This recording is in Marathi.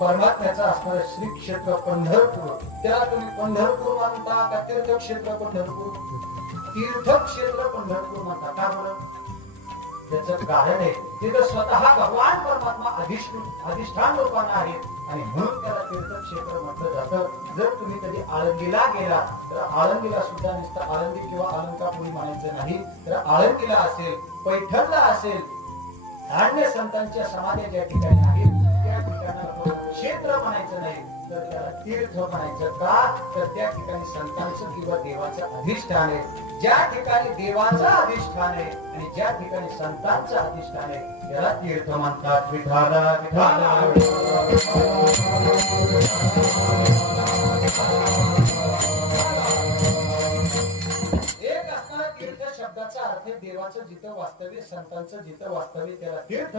परमात्म्याचा असणारं श्री क्षेत्र पंढरपूर, त्याला तुम्ही पंढरपूर म्हणता का तीर्थक्षेत्र पंढरपूर? तीर्थक्षेत्र पंढरपूर म्हणता का बरं? त्याचं कारण आहे तिथं स्वतः भगवान परमात्मा अधिष्ठान रूपाने आहेत आणि म्हणून त्याला तीर्थक्षेत्र म्हटलं जातं. जर तुम्ही कधी आळंदीला गेला तर आळंदीला सुद्धा नुसतं आळंदी किंवा अलंकापुरी म्हणायचं नाही, तर आळंदीला असेल, पैठणला असेल, अन्य संतांच्या समाध्या ज्या ठिकाणी आहेत त्या ठिकाणाला क्षेत्र म्हणायचं नाही, तर त्याला तीर्थ म्हणायचं. का? तर त्या ठिकाणी संतांचं किंवा देवाचं अधिष्ठान आहे. ज्या ठिकाणी देवाचं अधिष्ठान आहे आणि ज्या ठिकाणी संतांचं अधिष्ठान आहे त्याला तीर्थ म्हणतात. विठाला विठाला एक असणारा तीर्थ शब्दाचा अर्थ देवाचं जिथं वास्तव्य, संतांचं जिथं वास्तव्य त्याला तीर्थ